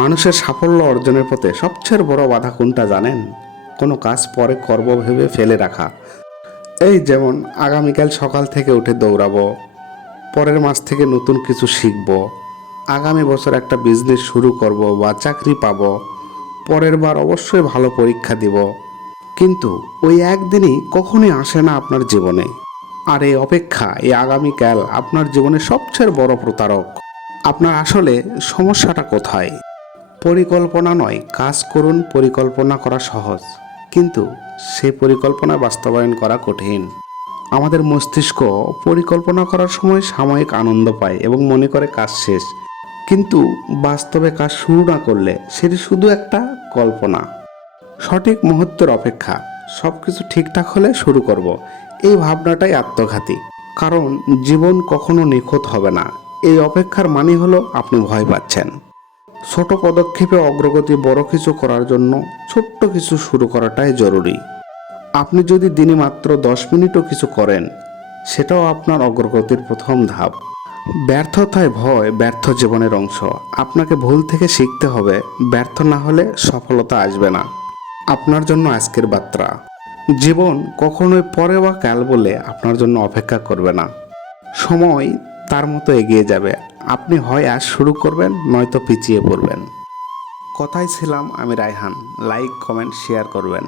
মানুষের সাফল্য অর্জনের পথে সবচেয়ে বড় বাধা কোনটা জানেন? কোনো কাজ পরে করব ভেবে ফেলে রাখা। এই যেমন আগামীকাল সকাল থেকে উঠে দৌড়াবো, পরের মাস থেকে নতুন কিছু শিখব, আগামী বছর একটা বিজনেস শুরু করব বা চাকরি পাব, পরের বার অবশ্যই ভালো পরীক্ষা দিব। কিন্তু ওই একদিনই কখনোই আসে না আপনার জীবনে। আর এই অপেক্ষা, এই আগামীকাল আপনার জীবনের সবচেয়ে বড় প্রতারক। আপনার আসলে সমস্যাটা কোথায়? পরিকল্পনা নয়, কাজ করুন। পরিকল্পনা করা সহজ, কিন্তু সেই পরিকল্পনা বাস্তবায়ন করা কঠিন। আমাদের মস্তিষ্ক পরিকল্পনা করার সময় সাময়িক আনন্দ পায় এবং মনে করে কাজ শেষ, কিন্তু বাস্তবে কাজ শুরু না করলে সেটি শুধু একটা কল্পনা। সঠিক মুহূর্তের অপেক্ষা, সব কিছু ঠিকঠাক হলে শুরু করব, এই ভাবনাটাই আত্মঘাতী। কারণ জীবন কখনো নিখুঁত হবে না। এই অপেক্ষার মানে হলো আপনি ভয় পাচ্ছেন। ছোট পদক্ষেপে অগ্রগতি, বড় কিছু করার জন্য ছোট্ট কিছু শুরু করাটাই জরুরি। আপনি যদি দিনে মাত্র 10 মিনিটও কিছু করেন, সেটাও আপনার অগ্রগতির প্রথম ধাপ। ব্যর্থতায় ভয় ব্যর্থ জীবনের অংশ। আপনাকে ভুল থেকে শিখতে হবে, ব্যর্থ না হলে সফলতা আসবে না। আপনার জন্য আজকের বার্তা: জীবন কখনোই পরে বা কাল বলে আপনার জন্য অপেক্ষা করবে না। সময় তার মতো এগিয়ে যাবে। আপনি হয় আজ শুরু করবেন, নয়তো পিছিয়ে পড়বেন। কথায় ছিলাম আমি রায়হান। লাইক, কমেন্ট, শেয়ার করবেন।